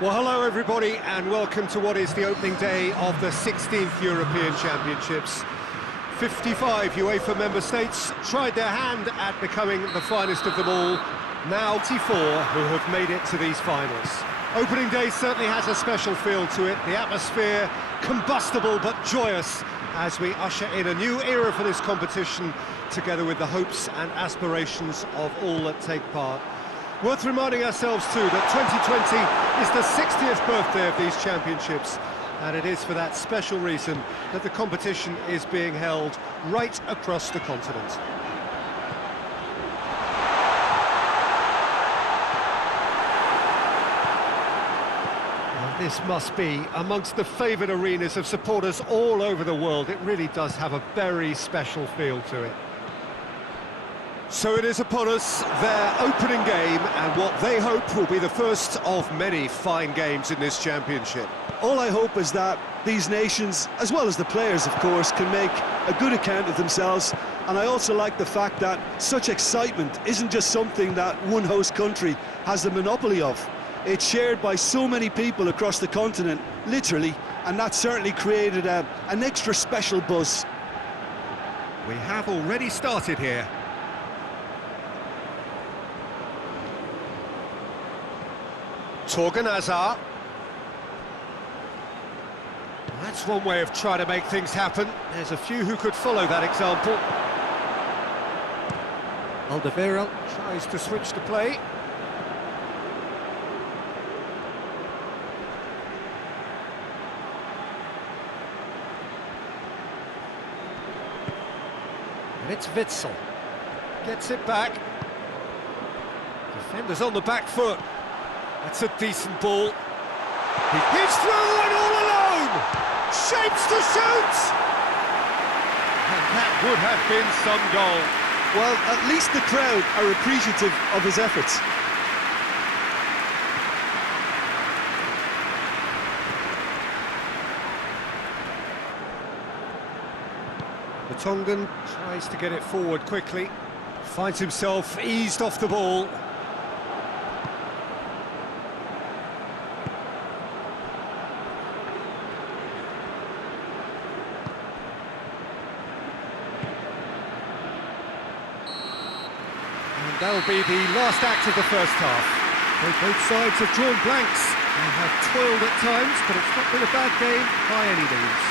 Well, hello everybody, and welcome to what is the opening day of the 16th European Championships. 55 UEFA member states tried their hand at becoming the finest of them all. Now 24 who have made it to these finals. Opening day certainly has a special feel to it. The atmosphere combustible but joyous as we usher in a new era for this competition, together with the hopes and aspirations of all that take part. Worth reminding ourselves too that 2020 is the 60th birthday of these championships, and it is for that special reason that the competition is being held right across the continent. Well, this must be amongst the favoured arenas of supporters all over the world. It really does have a very special feel to it. So it is upon us, their opening game, and what they hope will be the first of many fine games in this championship. All I hope is that these nations, as well as the players of course, can make a good account of themselves, and I also like the fact that such excitement isn't just something that one host country has the monopoly of. It's shared by so many people across the continent, literally, and that certainly created an extra special buzz. We have already started here. Torgan Hazard. That's one way of trying to make things happen. There's a few who could follow that example. Alderweireld tries to switch the play. And it's Witsel. Gets it back. Defenders on the back foot. That's a decent ball. He's through and all alone! Shapes to shoot! And that would have been some goal. Well, at least the crowd are appreciative of his efforts. The Tongan tries to get it forward quickly. Finds himself eased off the ball. That'll be the last act of the first half. Both sides have drawn blanks and have toiled at times, but it's not been a bad game by any means.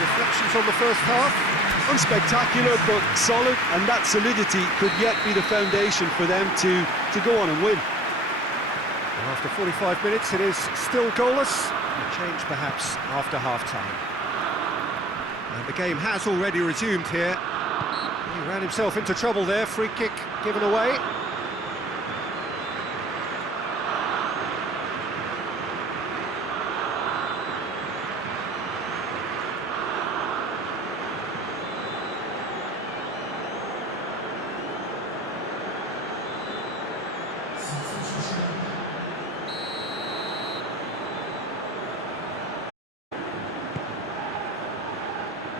Reflections on the first half? Unspectacular but solid, and that solidity could yet be the foundation for them to go on and win. And after 45 minutes it is still goalless. A change perhaps after half-time. And the game has already resumed here. He ran himself into trouble there, free kick given away.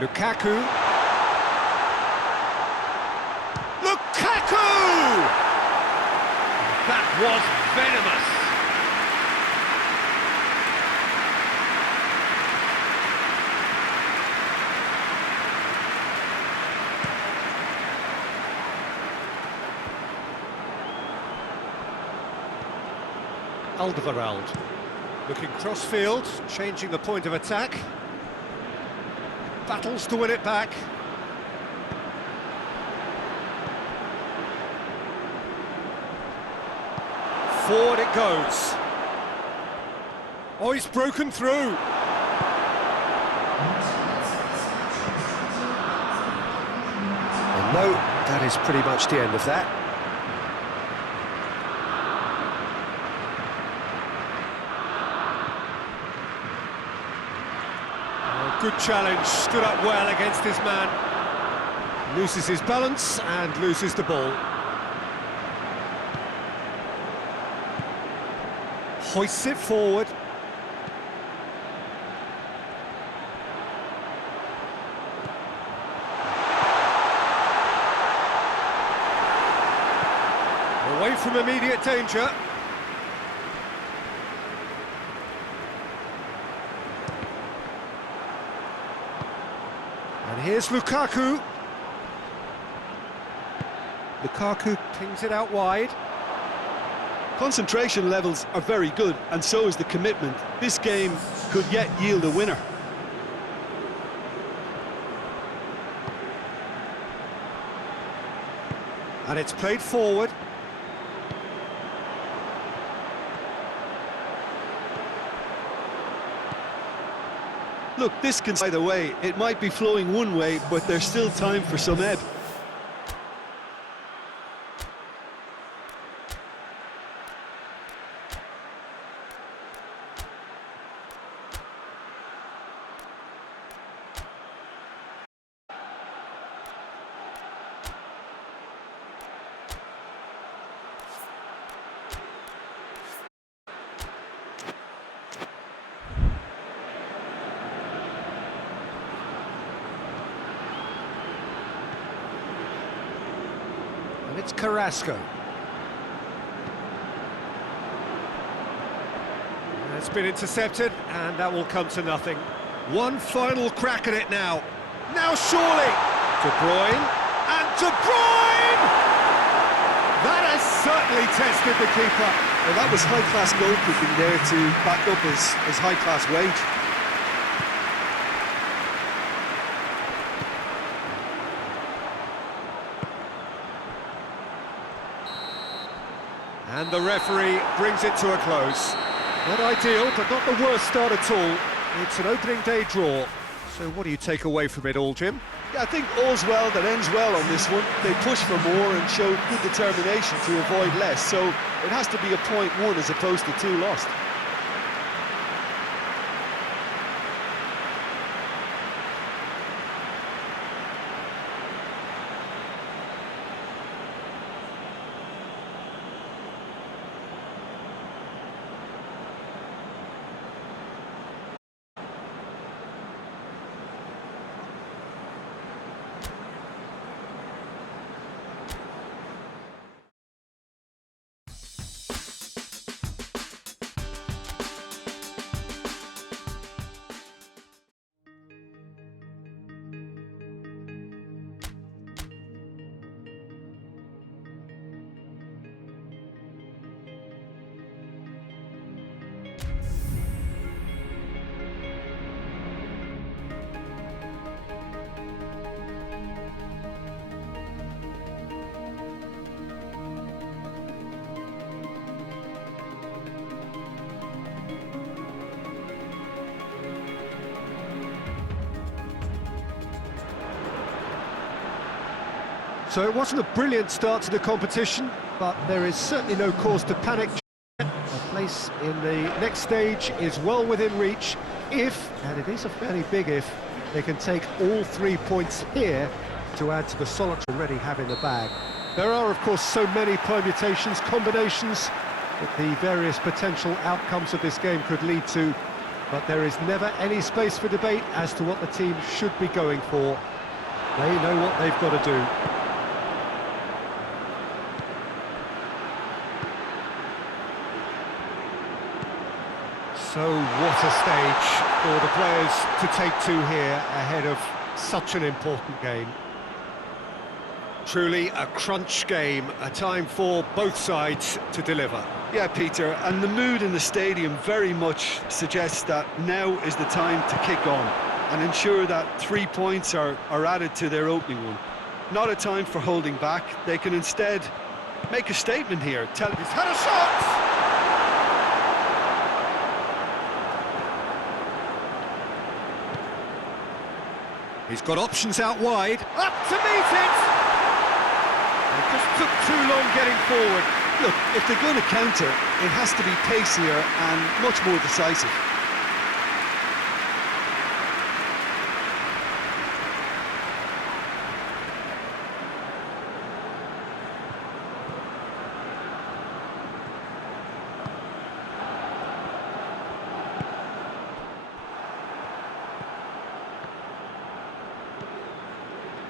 Lukaku! That was venomous! Alderweireld looking cross-field, changing the point of attack. Battles to win it back. Forward it goes. Oh, he's broken through. And no, that is pretty much the end of that. Oh, good challenge, stood up well against his man. Loses his balance and loses the ball. Hoists it forward. Away from immediate danger. And here's Lukaku. Lukaku pings it out wide. Concentration levels are very good, and so is the commitment. This game could yet yield a winner. And it's played forward. Look, this can either way. It might be flowing one way, but there's still time for some ebb. And it's Carrasco. It's been intercepted, and that will come to nothing. One final crack at it now. Now surely! De Bruyne, and De Bruyne! That has certainly tested the keeper. Well, that was high-class goalkeeping there to back up his high-class wage. And the referee brings it to a close. Not ideal, but not the worst start at all. It's an opening day draw. So what do you take away from it all, Jim? Yeah, I think all's well that ends well on this one. They pushed for more and showed good determination to avoid less. So it has to be a 0.1 as opposed to 2 lost. So it wasn't a brilliant start to the competition, but there is certainly no cause to panic. A place in the next stage is well within reach if, and it is a fairly big if, they can take all 3 points here to add to the solitary already have in the bag. There are, of course, so many permutations, combinations that the various potential outcomes of this game could lead to, but there is never any space for debate as to what the team should be going for. They know what they've got to do. So what a stage for the players to take to here ahead of such an important game. Truly a crunch game, a time for both sides to deliver. Yeah, Peter, and the mood in the stadium very much suggests that now is the time to kick on and ensure that 3 points are added to their opening one. Not a time for holding back. They can instead make a statement here. He's had a shot! He's got options out wide. Up to meet it! It just took too long getting forward. Look, if they're going to counter, it has to be pacier and much more decisive.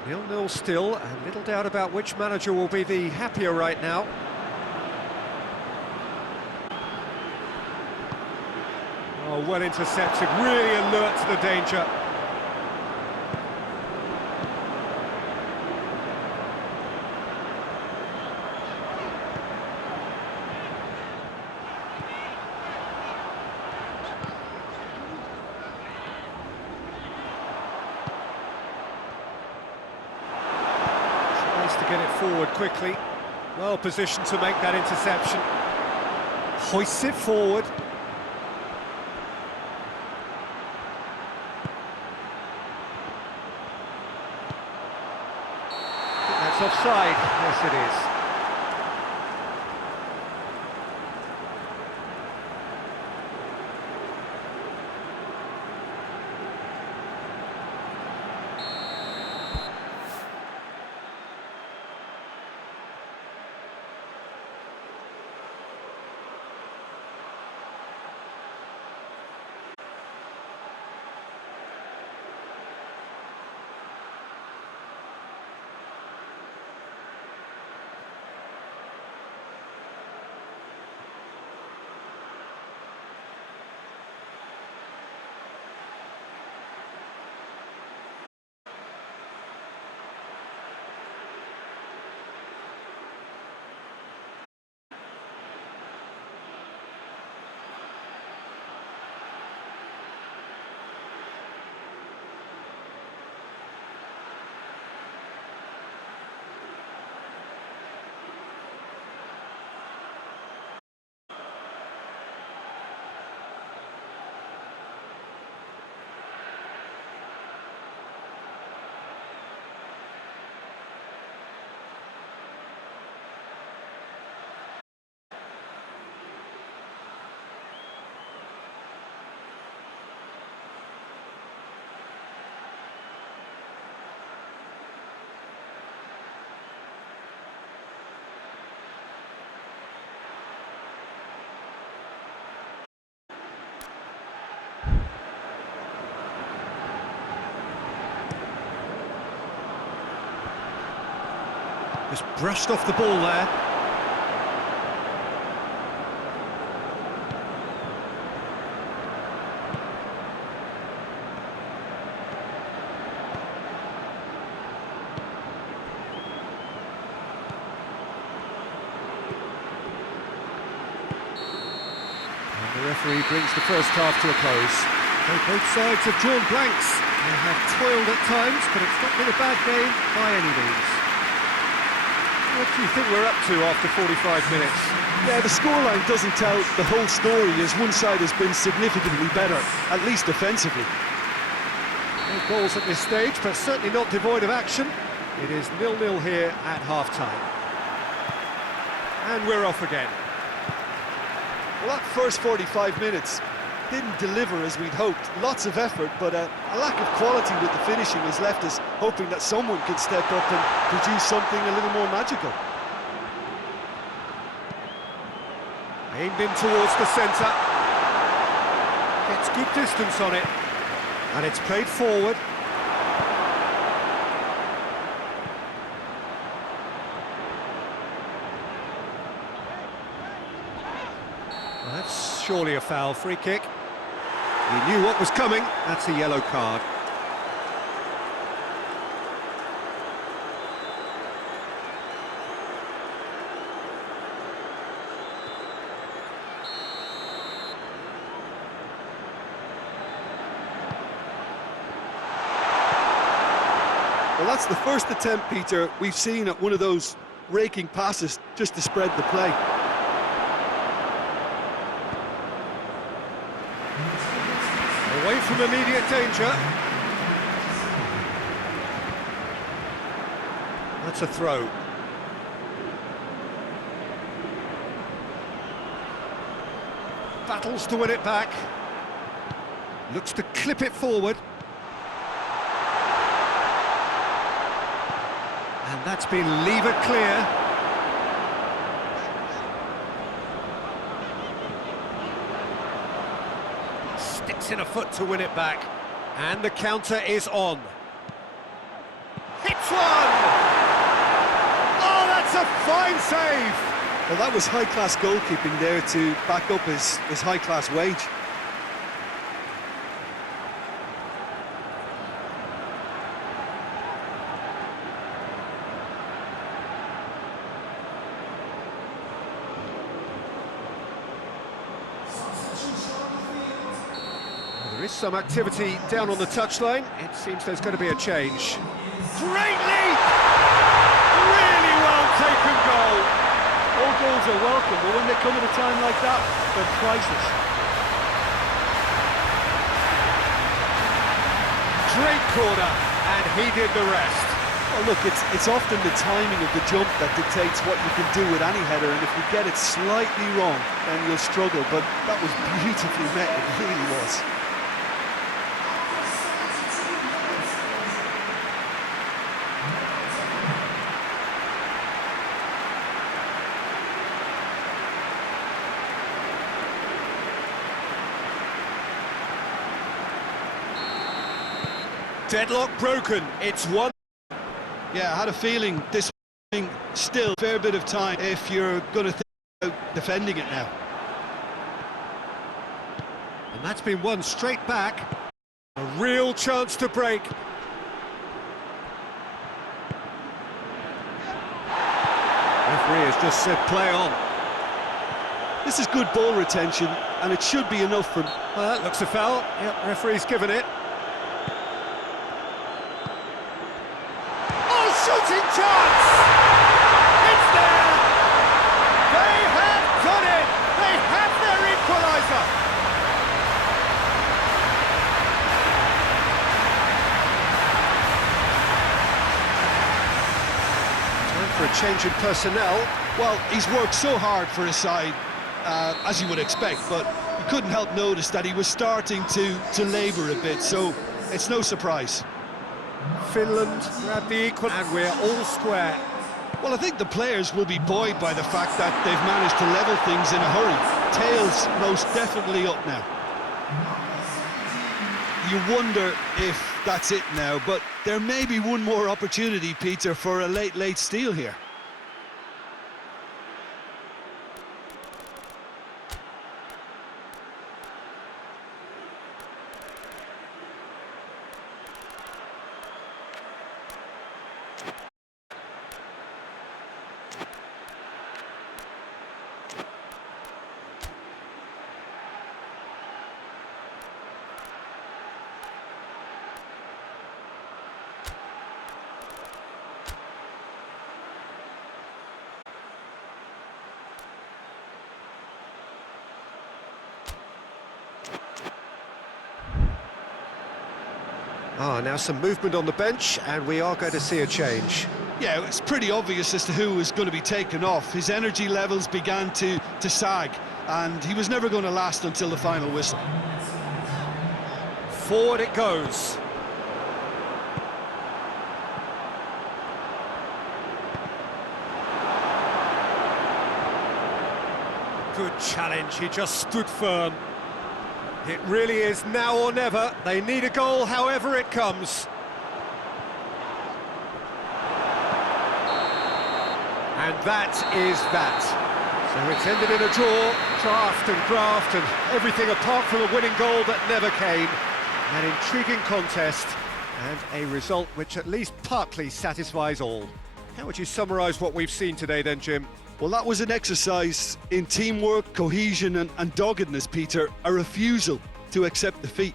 Nil-nil still, and little doubt about which manager will be the happier right now. Oh, well intercepted, really alert to the danger. Needs to get it forward quickly. Well positioned to make that interception. Hoists it forward. That's offside. Yes, it is. Just brushed off the ball there. And the referee brings the first half to a close. Both sides have drawn blanks. They have toiled at times, but it's not been a bad game by any means. What do you think we're up to after 45 minutes? Yeah, the scoreline doesn't tell the whole story, as one side has been significantly better, at least defensively. No goals at this stage, but certainly not devoid of action. It is 0-0 here at half-time. And we're off again. Well, that first 45 minutes didn't deliver as we'd hoped. Lots of effort, but a lack of quality with the finishing has left us hoping that someone can step up and produce something a little more magical. Aimed in towards the centre. Gets good distance on it. And it's played forward. Well, that's surely a foul. Free kick. He knew what was coming. That's a yellow card. Well, that's the first attempt, Peter, we've seen at one of those raking passes just to spread the play. Away from immediate danger. That's a throw. Battles to win it back. Looks to clip it forward. And that's been levered clear. Sticks in a foot to win it back. And the counter is on. Hits one! Oh, that's a fine save! Well, that was high-class goalkeeping there to back up his high-class wage. There is some activity down on the touchline. It seems there's going to be a change. Great leap! taken goal. All goals are welcome, but when they come at a time like that, they're priceless. Great corner, and he did the rest. Well, look, it's often the timing of the jump that dictates what you can do with any header, and if you get it slightly wrong, then you'll struggle, but that was beautifully met, it really was. Deadlock broken, it's 1. Yeah, I had a feeling this thing still a fair bit of time if you're going to think about defending it now. And that's been won straight back. A real chance to break. Referee has just said play on. This is good ball retention, and it should be enough for... Well, that looks a foul. Yep, referee's given it. Shooting chance! It's there! They have done it! They have their equaliser! Time for a change in personnel. Well, he's worked so hard for his side, as you would expect, but you couldn't help notice that he was starting to labour a bit, so it's no surprise. Finland grabbed the equal, and we're all square. Well, I think the players will be buoyed by the fact that they've managed to level things in a hurry. Tails most definitely up now. You wonder if that's it now, but there may be one more opportunity, Peter, for a late steal here. Now some movement on the bench, and we are going to see a change. Yeah, it's pretty obvious as to who was going to be taken off. His energy levels began to sag, and he was never going to last until the final whistle. Forward it goes. Good challenge, he just stood firm. It really is now or never. They need a goal, however it comes. And that is that. So it's ended in a draw, draft and graft and everything apart from a winning goal that never came. An intriguing contest and a result which at least partly satisfies all. How would you summarise what we've seen today then, Jim? Well, that was an exercise in teamwork, cohesion and doggedness, Peter. A refusal to accept defeat.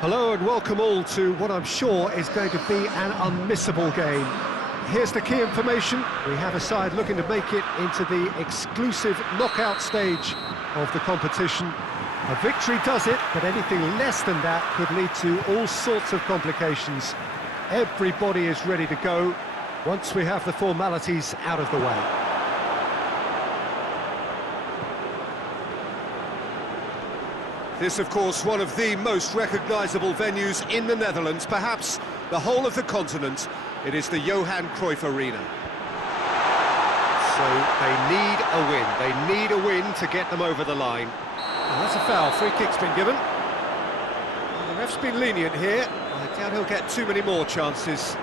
Hello and welcome all to what I'm sure is going to be an unmissable game. Here's the key information. We have a side looking to make it into the exclusive knockout stage of the competition. A victory does it, but anything less than that could lead to all sorts of complications. Everybody is ready to go. Once we have the formalities out of the way. This, of course, one of the most recognisable venues in the Netherlands, perhaps the whole of the continent. It is the Johan Cruyff Arena. So they need a win. They need a win to get them over the line. And that's a foul. Free kick's been given. Well, the ref's been lenient here. I doubt he'll get too many more chances.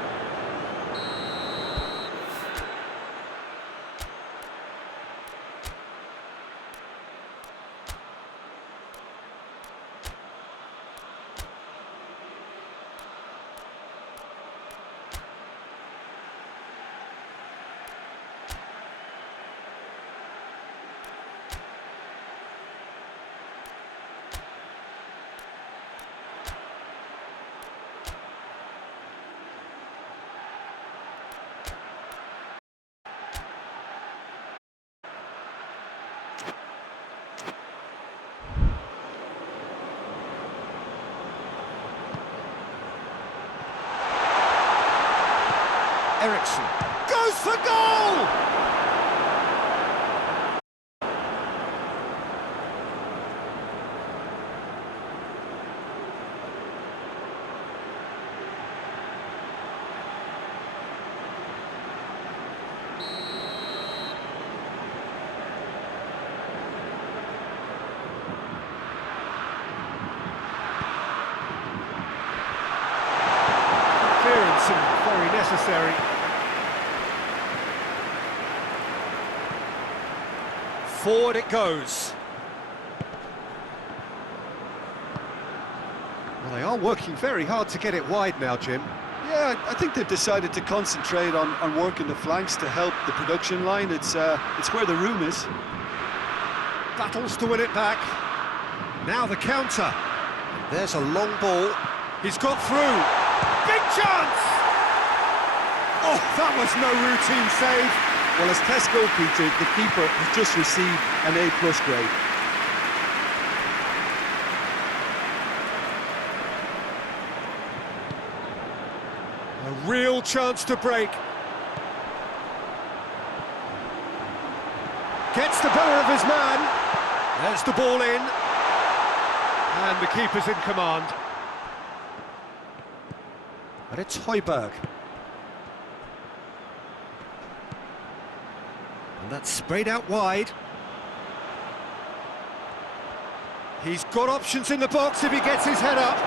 Eriksson goes for goal! Clearance and very necessary. Forward it goes. Well, they are working very hard to get it wide now, Jim. Yeah, I think they've decided to concentrate on working the flanks to help the production line. It's where the room is. Battles to win it back. Now the counter. There's a long ball. He's got through. Big chance! Oh, that was no routine save. Well, as test goalkeeper, the keeper has just received an A+ grade. A real chance to break. Gets the better of his man. There's the ball in. And the keeper's in command. But it's Højbjerg. And that's sprayed out wide. He's got options in the box if he gets his head up.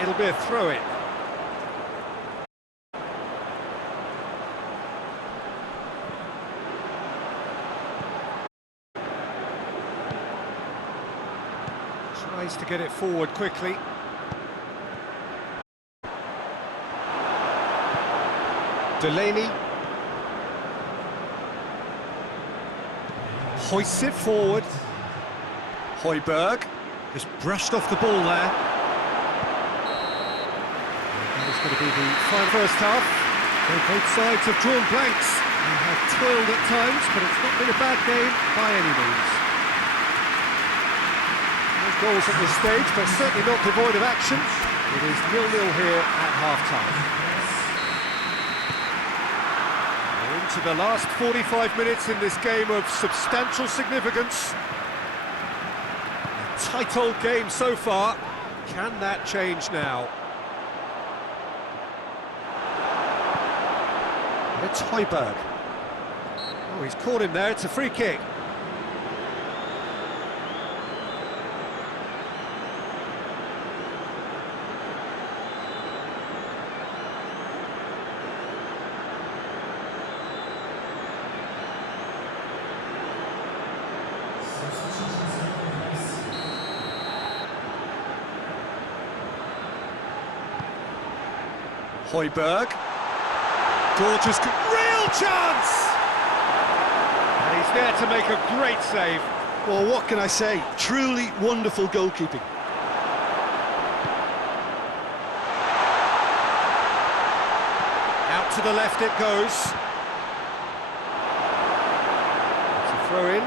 It'll be a throw-in. Tries to get it forward quickly. Delaney. Hoists it forward. Højbjerg just brushed off the ball there. That is going to be the final first half. Both sides have drawn blanks. They have toiled at times, but it's not been a bad game by any means. Goals at this stage, but certainly not devoid of action. It is 0-0 here at half-time. We're into the last 45 minutes in this game of substantial significance. A tight old game so far. Can that change now? It's Højbjerg. Oh, he's caught him there. It's a free kick. Højbjerg. Gorgeous, real chance! And he's there to make a great save. Well, what can I say? Truly wonderful goalkeeping. Out to the left it goes. Throw in.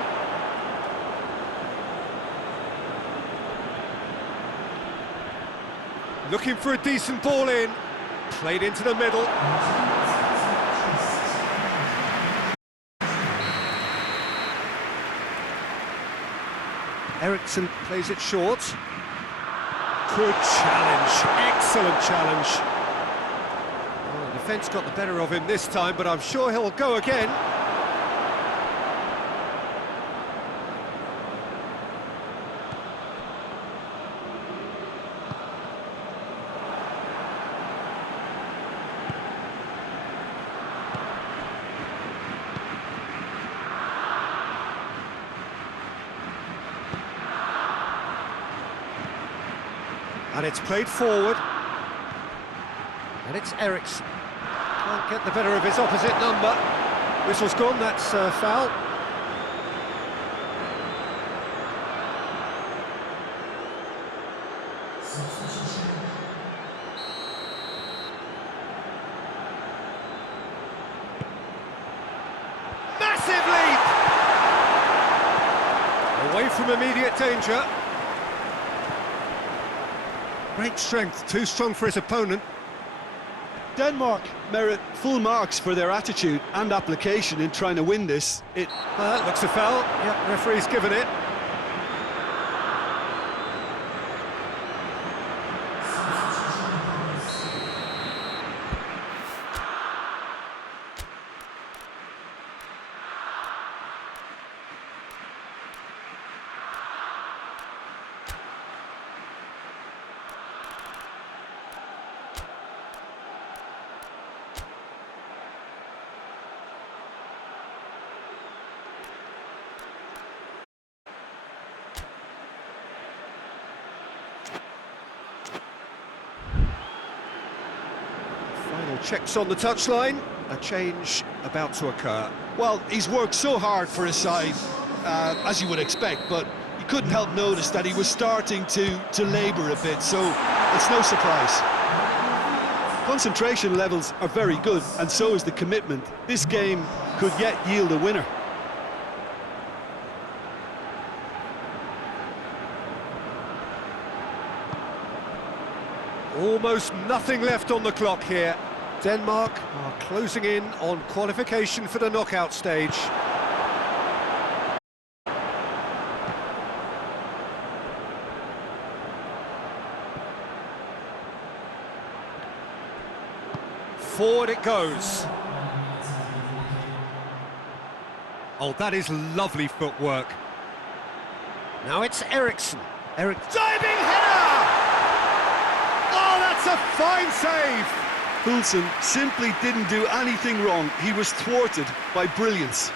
Looking for a decent ball in. Played into the middle. Eriksson plays it short. Good challenge, excellent challenge. Well, the defence got the better of him this time, but I'm sure he'll go again. And it's played forward. And it's Eriksson. Can't get the better of his opposite number. Whistle's gone, that's foul. Massive leap! Away from immediate danger. Great strength, too strong for his opponent. Denmark merit full marks for their attitude and application in trying to win this. Looks a foul. Yep, referee's given it. Checks on the touchline, a change about to occur. Well, he's worked so hard for his side, as you would expect, but you couldn't help notice that he was starting to labour a bit, so it's no surprise. Concentration levels are very good, and so is the commitment. This game could yet yield a winner. Almost nothing left on the clock here. Denmark are closing in on qualification for the knockout stage. Forward it goes. Oh, that is lovely footwork. Now it's Eriksson. Diving header! Oh, that's a fine save! Poulsen simply didn't do anything wrong. He was thwarted by brilliance.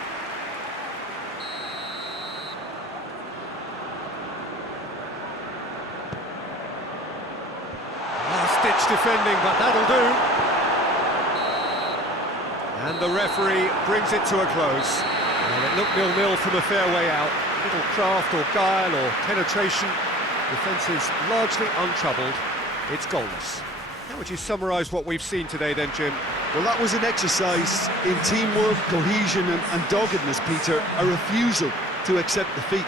Last-ditch defending, but that'll do. And the referee brings it to a close. Well, it looked 0-0 from a fair way out. Little craft or guile or penetration. Defence is largely untroubled. It's goalless. How would you summarise what we've seen today then, Jim? Well, that was an exercise in teamwork, cohesion and doggedness, Peter. A refusal to accept defeat.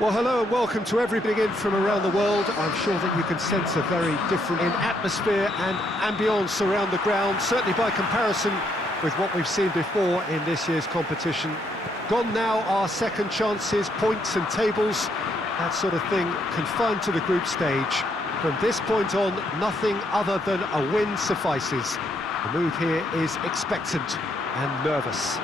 Well, hello and welcome to everybody in from around the world. I'm sure that you can sense a very different atmosphere and ambience around the ground, certainly by comparison with what we've seen before in this year's competition. Gone now are second chances, points and tables, that sort of thing confined to the group stage. From this point on, nothing other than a win suffices. The mood here is expectant and nervous.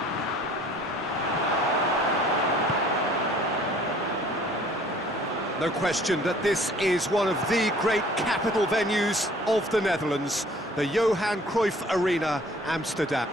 No question that this is one of the great capital venues of the Netherlands, the Johan Cruyff Arena, Amsterdam.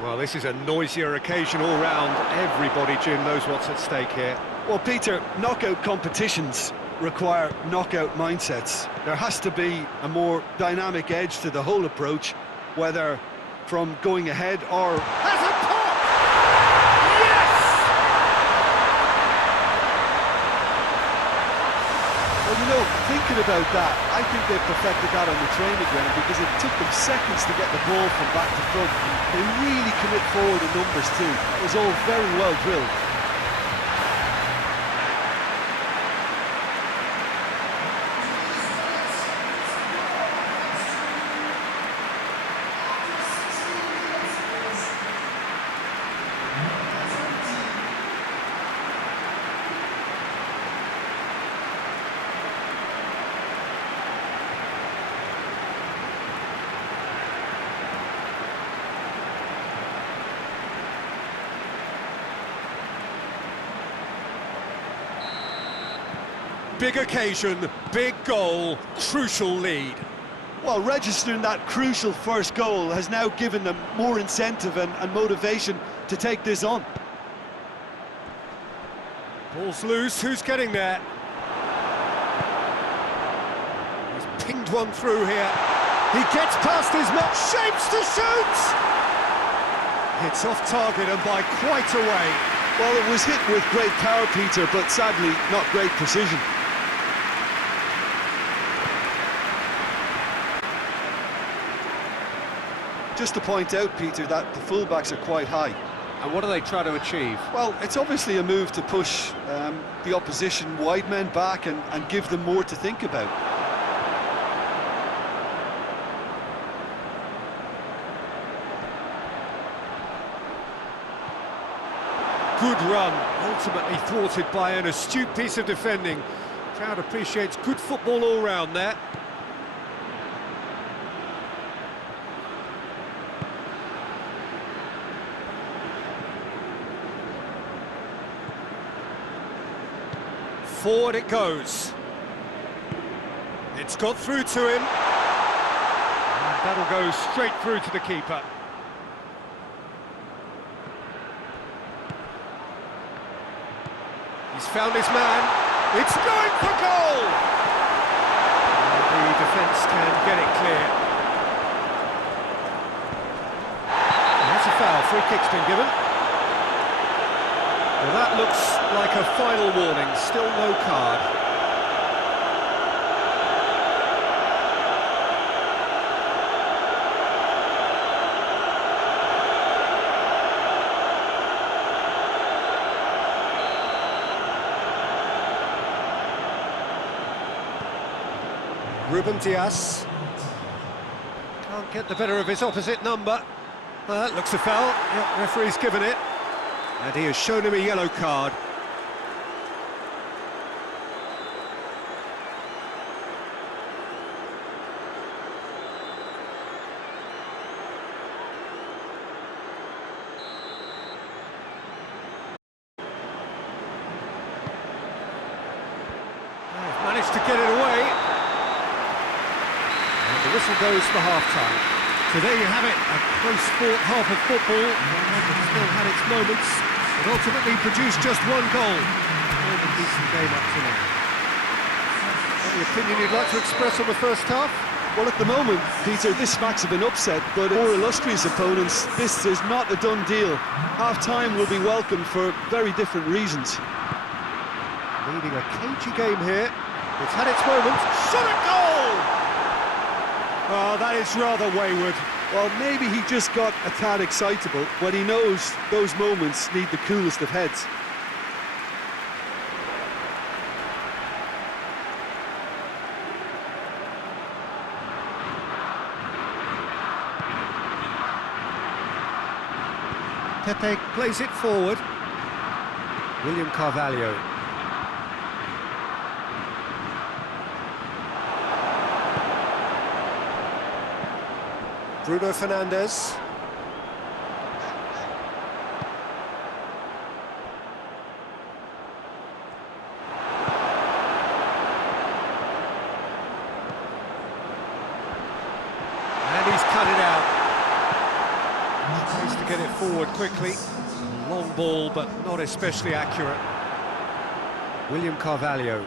Well, this is a noisier occasion all round. Everybody, Jim, knows what's at stake here. Well, Peter, knockout competitions require knockout mindsets. There has to be a more dynamic edge to the whole approach, whether from going ahead or... Has a pop! Well, you know, thinking about that, I think they perfected that on the training ground because it took them seconds to get the ball from back to front. They really commit forward in numbers too. It was all very well drilled. Big occasion, big goal, crucial lead. Well, registering that crucial first goal has now given them more incentive and motivation to take this on. Ball's loose, who's getting there? He's pinged one through here. He gets past his man, shapes to shoot! It's off target and by quite a way. Well, it was hit with great power, Peter, but sadly not great precision. Just to point out, Peter, that the fullbacks are quite high. And what do they try to achieve? Well, it's obviously a move to push the opposition wide men back and give them more to think about. Good run, ultimately thwarted by an astute piece of defending. Crowd appreciates good football all round there. Forward it goes. It's got through to him. And that'll go straight through to the keeper. He's found his man. It's going for goal! And the defence can get it clear. And that's a foul. Free kick's been given. Well, that looks like a final warning. Still no card. Ruben Dias can't get the better of his opposite number. Well, that looks a foul. Yep, referee's given it. And he has shown him a yellow card. They've managed to get it away. And the whistle goes for half-time. So there you have it, a close-fought half of football. It still had its moments, but ultimately produced just one goal. All the decent game up to now. Any opinion you'd like to express on the first half? Well, at the moment, Peter, this smacks of an upset, but more illustrious opponents, this is not a done deal. Half-time will be welcomed for very different reasons. Leading a cagey game here. It's had its moment. Shot at goal! Oh, that is rather wayward. Well, maybe he just got a tad excitable when he knows those moments need the coolest of heads. Pepe plays it forward. William Carvalho. Bruno Fernandes. And he's cut it out. Needs to get it forward quickly. Long ball, but not especially accurate. William Carvalho.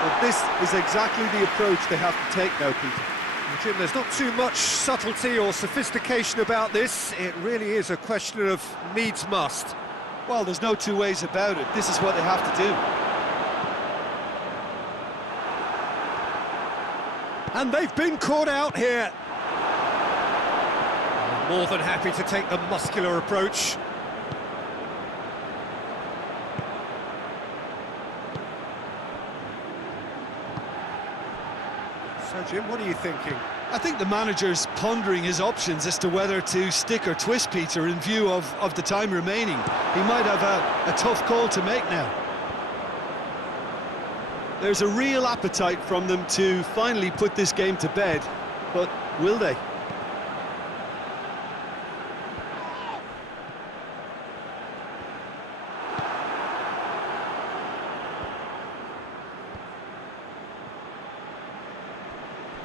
Well, this is exactly the approach they have to take now, Peter. Well, Jim, there's not too much subtlety or sophistication about this. It really is a question of needs must. Well, there's no two ways about it. This is what they have to do. And they've been caught out here. More than happy to take the muscular approach. So, Jim, what are you thinking? I think the manager's pondering his options as to whether to stick or twist Peter in view of the time remaining. He might have a tough call to make now. There's a real appetite from them to finally put this game to bed, but will they?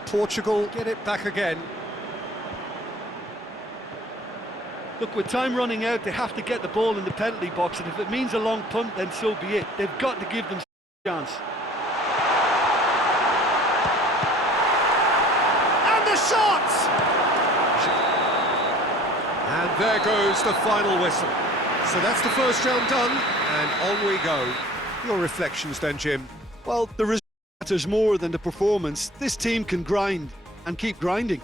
Portugal get it back again. Look, with time running out, they have to get the ball in the penalty box, and if it means a long punt, then so be it. They've got to give them a chance. And the shot! And there goes the final whistle. So that's the first round done, and on we go. Your reflections then, Jim? Well, the result matters more than the performance. This team can grind and keep grinding.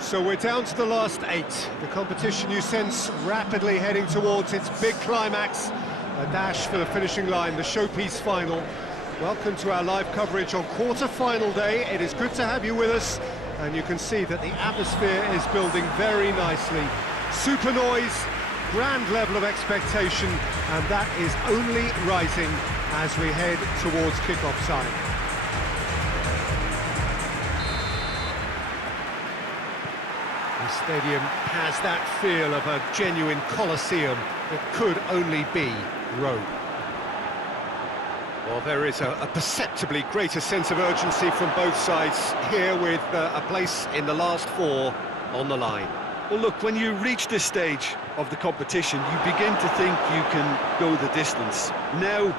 So we're down to the last 8. The competition, you sense, rapidly heading towards its big climax. A dash for the finishing line, the showpiece final. Welcome to our live coverage on quarter-final day. It is good to have you with us, and you can see that the atmosphere is building very nicely. Super noise, grand level of expectation, and that is only rising as we head towards kick-off time. The stadium has that feel of a genuine Colosseum that could only be Rome. Well, there is a perceptibly greater sense of urgency from both sides here, with a place in the last 4 on the line. Well, look, when you reach this stage of the competition, you begin to think you can go the distance. Now,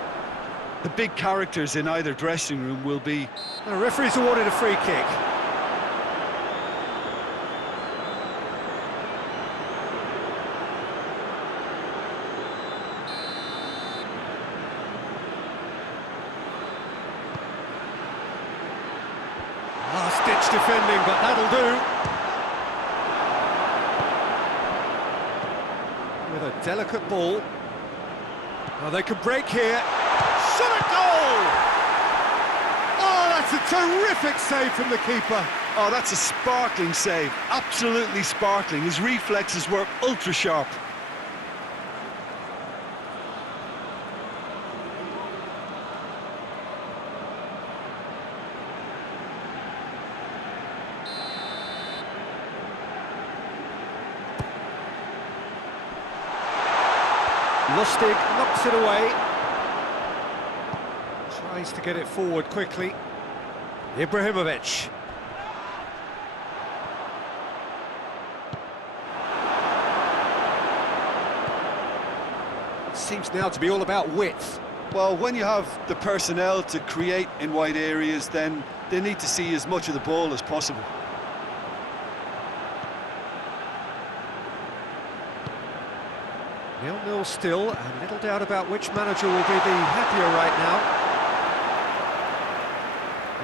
the big characters in either dressing room will be... The referee's awarded a free kick. Last-ditch defending, but that'll do. With a delicate ball. Oh, they could break here. Shot at goal! Oh, that's a terrific save from the keeper. Oh, that's a sparkling save. Absolutely sparkling. His reflexes were ultra-sharp. Lustig knocks it away. Tries to get it forward quickly. Ibrahimovic. Seems now to be all about width. Well, when you have the personnel to create in wide areas, then they need to see as much of the ball as possible. 0-0 still, and little doubt about which manager will be the happier right now.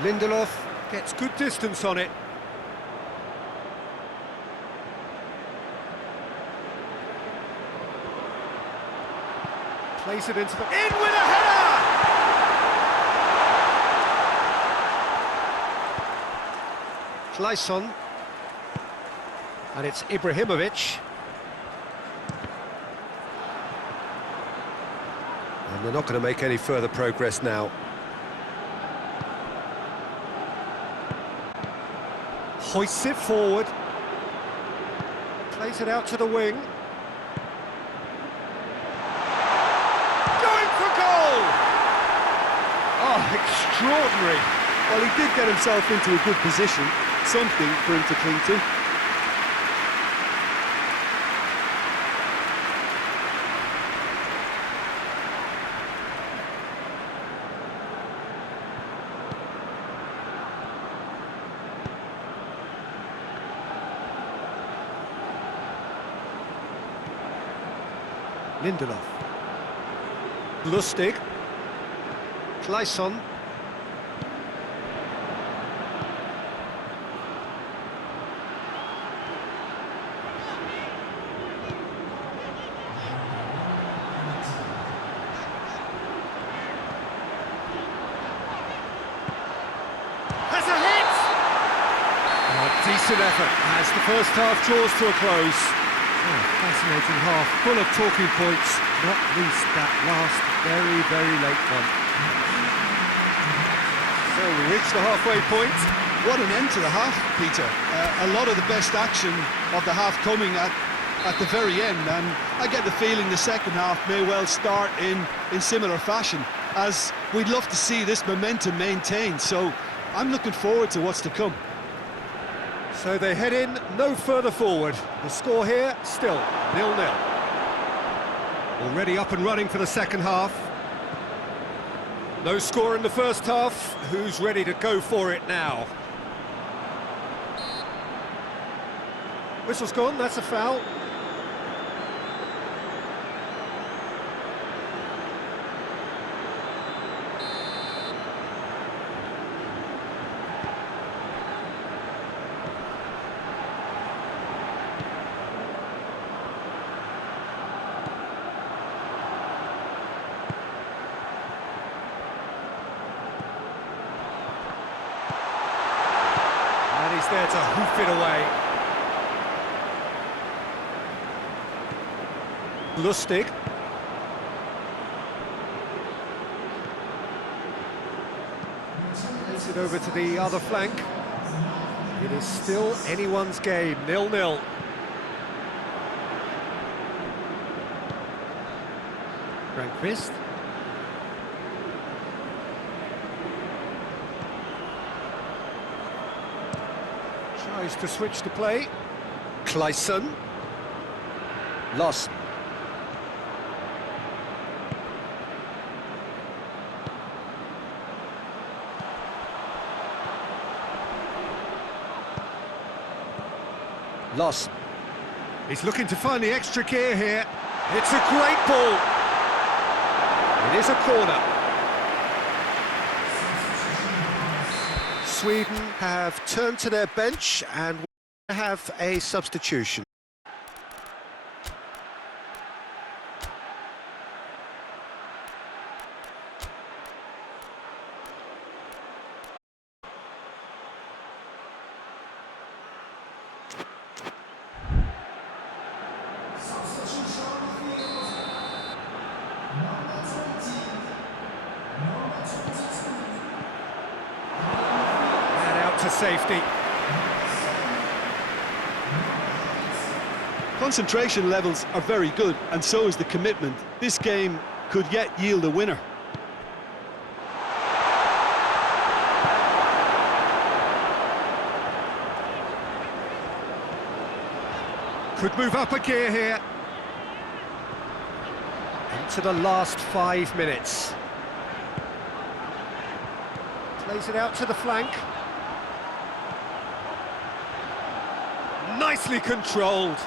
Lindelof gets good distance on it. Plays it into the... In with a header! Kleisson. And it's Ibrahimovic. And they're not going to make any further progress now. Hoists it forward. Plays it out to the wing. Going for goal! Oh, extraordinary. Well, he did get himself into a good position, something for him to cling to. Lindelof. Lustig. Kleisson. Has a hit! Oh, decent effort as the first half draws to a close. Oh, fascinating half, full of talking points, not least that last very late one. So we reach the halfway point. What an end to the half, Peter. A lot of the best action of the half coming at the very end, and I get the feeling the second half may well start in similar fashion, as we'd love to see this momentum maintained, so I'm looking forward to what's to come. So they head in no further forward. The score here, still 0-0. Already up and running for the second half. No score in the first half. Who's ready to go for it now? Whistle's gone, that's a foul. He's there to hoof it away. Lustig. Plays it over to the other flank. It is still anyone's game, 0-0. Grankvist. Tries to switch the play. Kleisson. Lost. Lost. He's looking to find the extra gear here. It's a great ball. It is a corner. Sweden have turned to their bench and have a substitution. To safety. Concentration levels are very good, and so is the commitment. This game could yet yield a winner. Could move up a gear here. Into the last 5 minutes. Plays it out to the flank. Nicely controlled.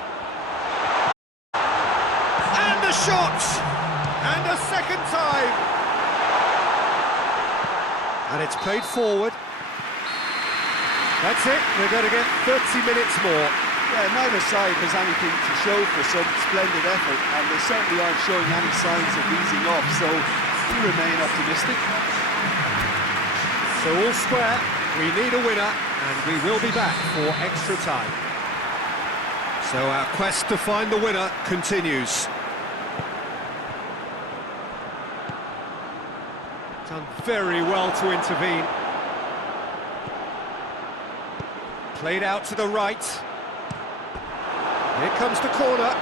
And a shot! And a second time! And it's played forward. That's it, they're going to get 30 minutes more. Yeah, neither side has anything to show for some splendid effort, and they certainly aren't showing any signs of easing off, so we remain optimistic. So all square, we need a winner, and we will be back for extra time. So our quest to find the winner continues. Done very well to intervene. Played out to the right. Here comes the corner.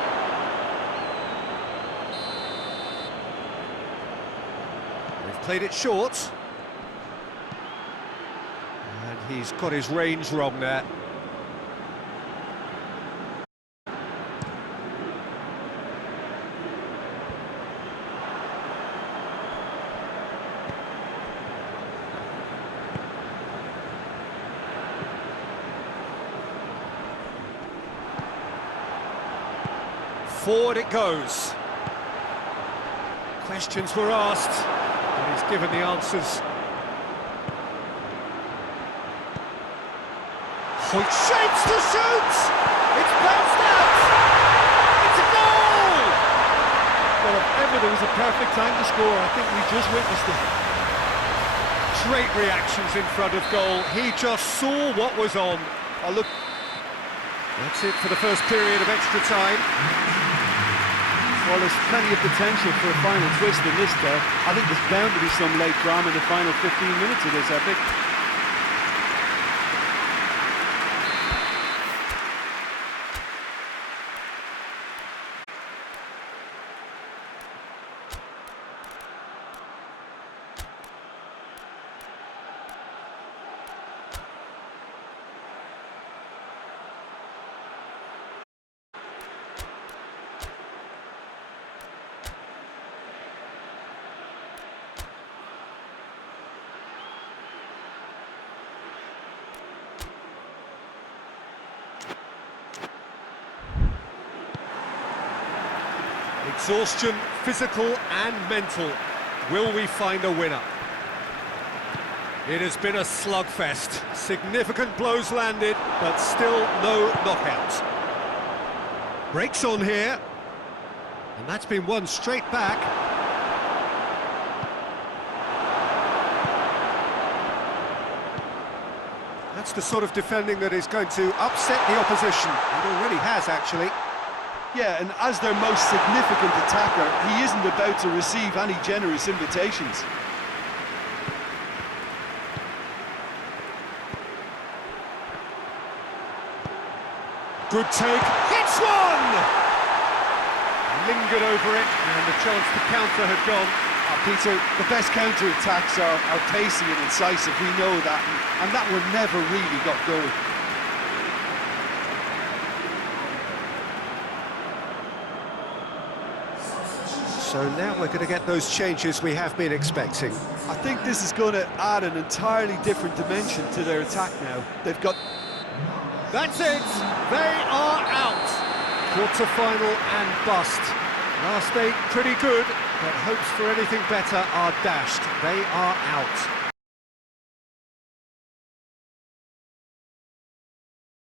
They've played it short. And he's got his range wrong there. Forward it goes. Questions were asked, and he's given the answers. Hoyt shapes to shoot! It's bounced out! It's a goal! Well, if ever there was a perfect time to score, I think we just witnessed it. Great reactions in front of goal. He just saw what was on. Oh, look. That's it for the first period of extra time. Well, there's plenty of potential for a final twist in this there. I think there's bound to be some late drama in the final 15 minutes of this epic. Exhaustion, physical and mental. Will we find a winner? It has been a slugfest. Significant blows landed, but still no knockout. Breaks on here. And that's been won straight back. That's the sort of defending that is going to upset the opposition. It already has, actually. Yeah, and as their most significant attacker, he isn't about to receive any generous invitations. Good take, hits one! Lingered over it, and the chance to counter had gone. Peter, the best counter-attacks are pacey and incisive, we know that, and that one never really got going. So now we're going to get those changes we have been expecting. I think this is going to add an entirely different dimension to their attack now. They've got... That's it! They are out! Quarter-final and bust. Last 8 pretty good, but hopes for anything better are dashed. They are out.